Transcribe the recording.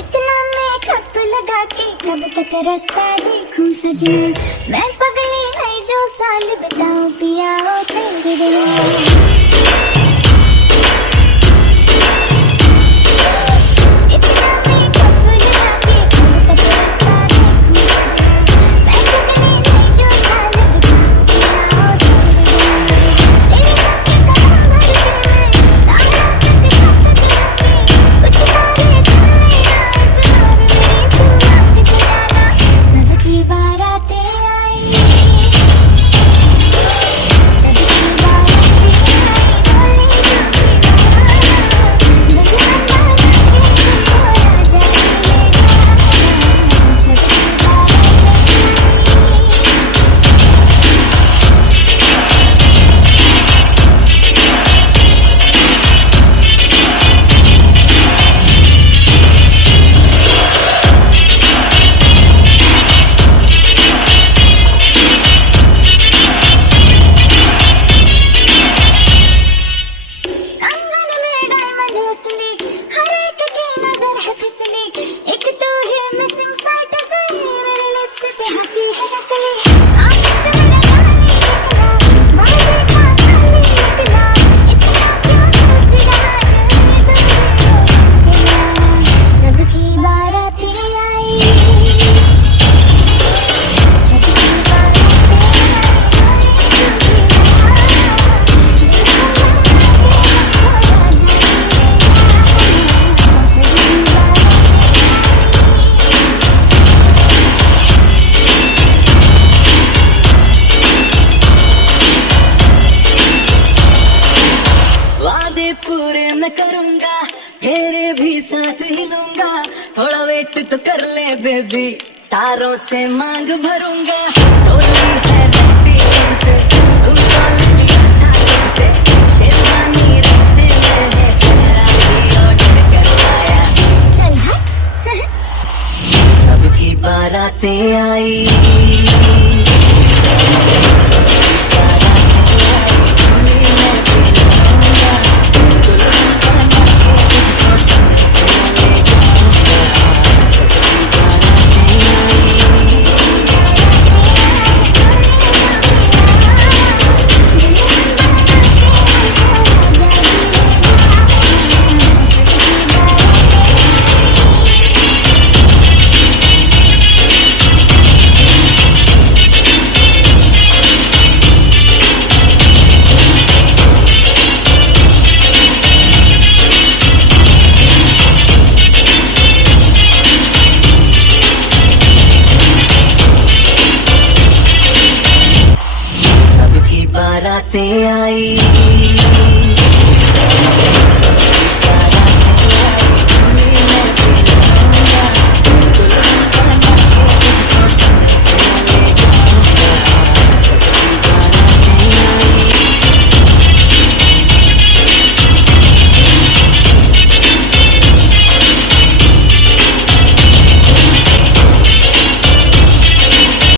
इतना मेकअप लगा के कब तक रास्ता देखूं सजना, मैं पगली नहीं जो साल बताऊं पिया हो तेरे बिना। पूरे मैं करूंगा, तेरे भी साथ ही लूंगा, थोड़ा वेट तो कर ले बेबी, तारों से मांग भरूंगा। डोली है रहती तुमसे, तुमको लिया था तुमसे, शेरवानी रास्ते में है, सारा भी ऑर्डर करवाया। चल हट सबकी बारातें आई, बारातें आई।